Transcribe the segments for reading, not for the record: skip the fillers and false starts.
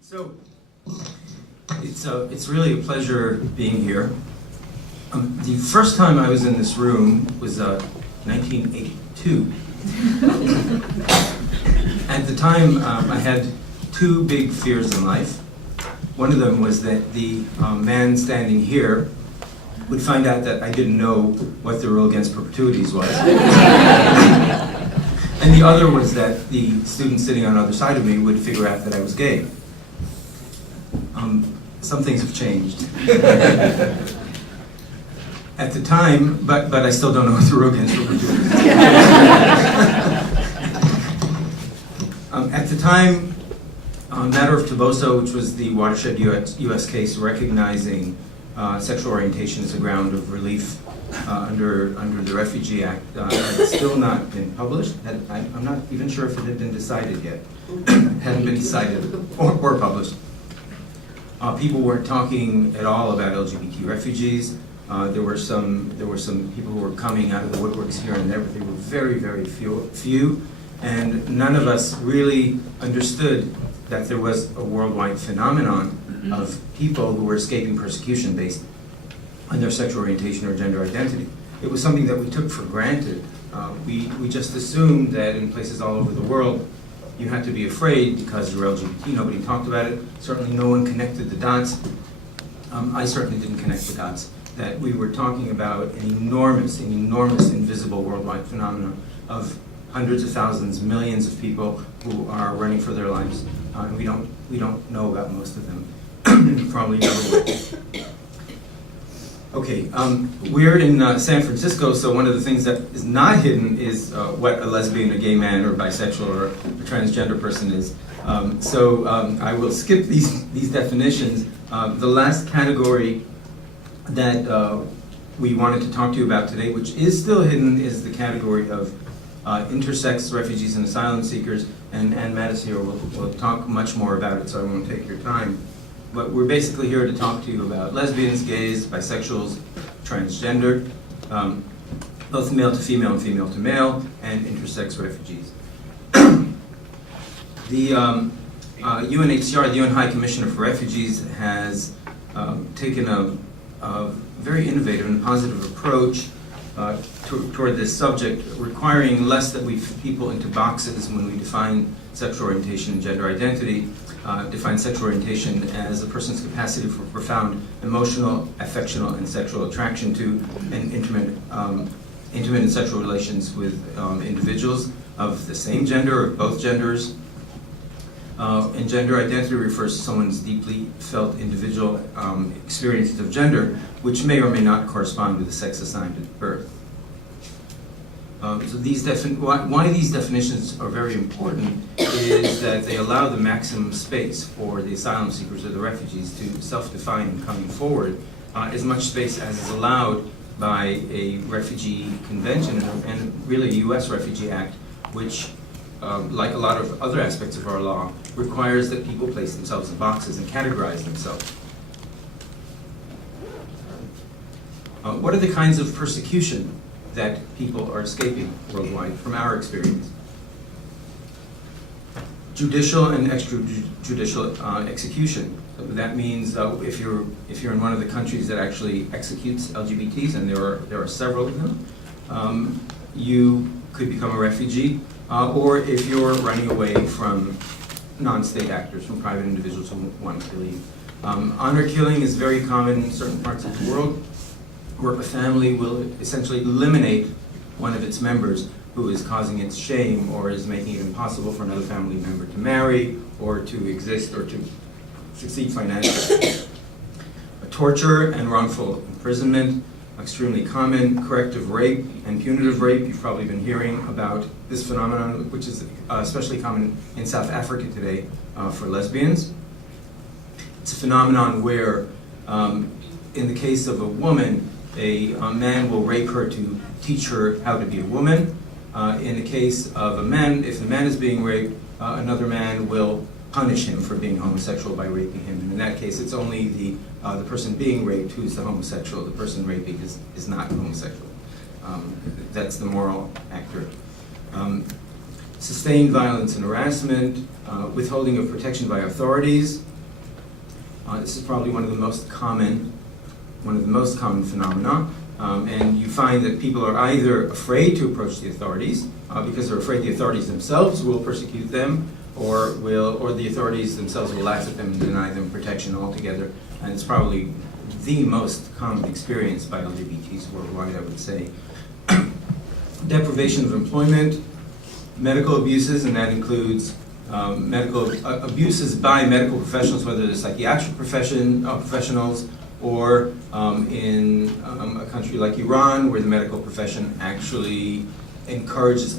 So, it's really a pleasure being here. The first time I was in this room was 1982. At the time, I had two big fears in life. One of them was that the man standing here would find out that I didn't know what the rule against perpetuities was. And the other was that the student sitting on the other side of me would figure out that I was gay. Some things have changed. At the time, but I still don't know what the rule against perpetuities is. At the time, matter of Toboso, which was the watershed U.S. case recognizing sexual orientation as a ground of relief under the Refugee Act, had still not been published. I'm not even sure if it had been decided yet. Hadn't been decided or published. People weren't talking at all about LGBT refugees. There were some people who were coming out of the woodworks here and there, but they were very, very few. And none of us really understood that there was a worldwide phenomenon of people who were escaping persecution based on their sexual orientation or gender identity. It was something that we took for granted. We just assumed that in places all over the world, you had to be afraid because you're LGBT. Nobody talked about it. Certainly no one connected the dots. I certainly didn't connect the dots. That we were talking about an enormous, invisible worldwide phenomenon of hundreds of thousands, millions of people who are running for their lives. And we don't know about most of them. Probably never will. Okay, we're in San Francisco, so one of the things that is not hidden is what a lesbian, a gay man, or bisexual, or a transgender person is. So I will skip these definitions. The last category that we wanted to talk to you about today, which is still hidden, is the category of intersex refugees and asylum seekers, and Matt is here. We'll talk much more about it, so I won't take your time. But we're basically here to talk to you about lesbians, gays, bisexuals, transgender, both male to female and female to male, and intersex refugees. The UNHCR, the UN High Commissioner for Refugees, has taken a very innovative and positive approach toward this subject, requiring less that we fit people into boxes when we define sexual orientation and gender identity. Define sexual orientation as a person's capacity for profound emotional, affectional, and sexual attraction to and intimate and sexual relations with individuals of the same gender or both genders. And gender identity refers to someone's deeply felt individual experiences of gender, which may or may not correspond with the sex assigned at birth. So why these definitions are very important is that they allow the maximum space for the asylum seekers or the refugees to self-define in coming forward, as much space as is allowed by a refugee convention and really a U.S. Refugee Act, which, like a lot of other aspects of our law, requires that people place themselves in boxes and categorize themselves. What are the kinds of persecution that people are escaping worldwide from our experience? Judicial and extrajudicial execution. So that means if you're in one of the countries that actually executes LGBTs, and there are several of them, you could become a refugee, or if you're running away from non-state actors, from private individuals who want to leave. Honor killing is very common in certain parts of the world, where a family will essentially eliminate one of its members who is causing its shame or is making it impossible for another family member to marry or to exist or to succeed financially. Torture and wrongful imprisonment, extremely common. Corrective rape and punitive rape, you've probably been hearing about this phenomenon, which is especially common in South Africa today for lesbians. It's a phenomenon where, in the case of a woman, a man will rape her to teach her how to be a woman. In the case of a man, if the man is being raped, another man will punish him for being homosexual by raping him. And in that case, it's only the person being raped who's the homosexual. The person raping is not homosexual. That's the moral actor. sustained violence and harassment, withholding of protection by authorities. This is probably one of the most common phenomena. And you find that people are either afraid to approach the authorities because they're afraid the authorities themselves will persecute them, or the authorities themselves will laugh at them and deny them protection altogether. And it's probably the most common experience by LGBTs worldwide, I would say. Deprivation of employment, medical abuses, and that includes medical abuses by medical professionals, whether they're psychiatric professionals, or in a country like Iran, where the medical profession actually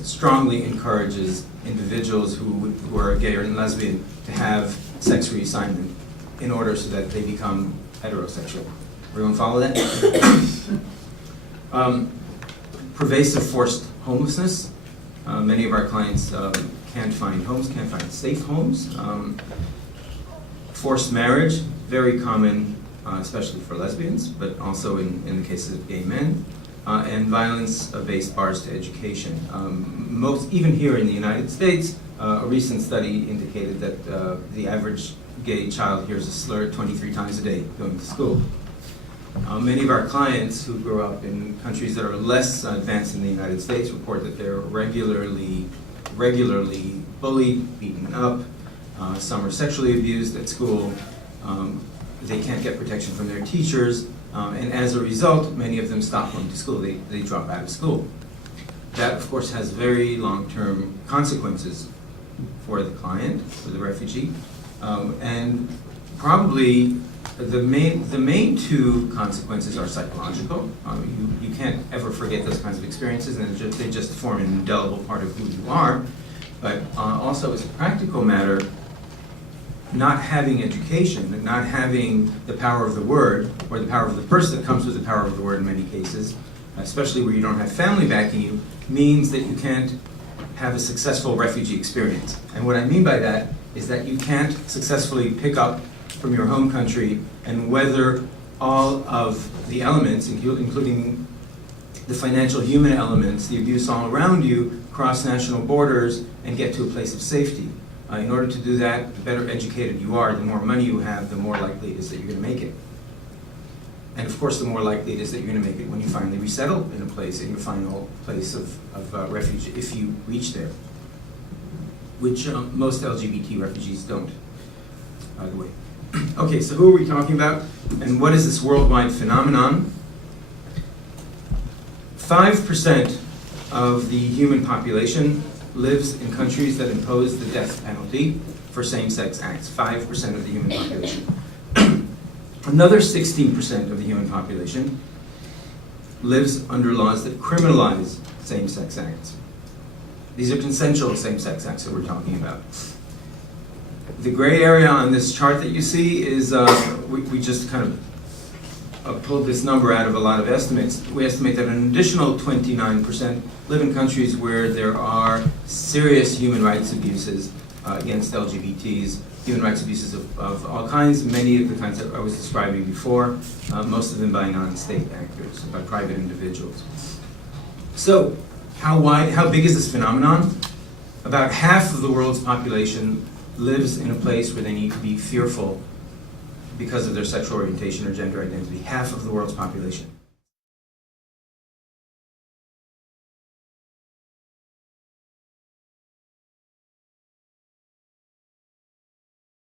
strongly encourages individuals who are gay or lesbian to have sex reassignment in order so that they become heterosexual. Everyone follow that? Pervasive forced homelessness. Many of our clients can't find homes, can't find safe homes. Forced marriage, very common, especially for lesbians, but also in the cases of gay men. And violence-based bars to education. Even here in the United States, a recent study indicated that the average gay child hears a slur 23 times a day going to school. Many of our clients who grow up in countries that are less advanced than the United States report that they're regularly bullied, beaten up. Some are sexually abused at school. They can't get protection from their teachers. And as a result, many of them stop going to school. They drop out of school. That, of course, has very long-term consequences for the client, for the refugee. And probably the main two consequences are psychological. You can't ever forget those kinds of experiences, and they just form an indelible part of who you are. But also, as a practical matter, not having education and not having the power of the word, or the power of the person that comes with the power of the word in many cases, especially where you don't have family backing you, means that you can't have a successful refugee experience. And what I mean by that is that you can't successfully pick up from your home country and weather all of the elements, including the financial human elements, the abuse all around you, cross national borders, and get to a place of safety. In order to do that, the better educated you are, the more money you have, the more likely it is that you're going to make it. And of course, the more likely it is that you're going to make it when you finally resettle in your final place of refuge, if you reach there, which most LGBT refugees don't, by the way. Okay, so who are we talking about, and what is this worldwide phenomenon? 5% of the human population lives in countries that impose the death penalty for same-sex acts. 5% of the human population. Another 16% of the human population lives under laws that criminalize same-sex acts. These are consensual same-sex acts that we're talking about. The gray area on this chart that you see is, we just kind of pulled this number out of a lot of estimates. We estimate that an additional 29% live in countries where there are serious human rights abuses against LGBTs, human rights abuses of all kinds, many of the kinds that I was describing before, most of them by non-state actors, by private individuals. So, how big is this phenomenon? About half of the world's population lives in a place where they need to be fearful because of their sexual orientation or gender identity. Half of the world's population.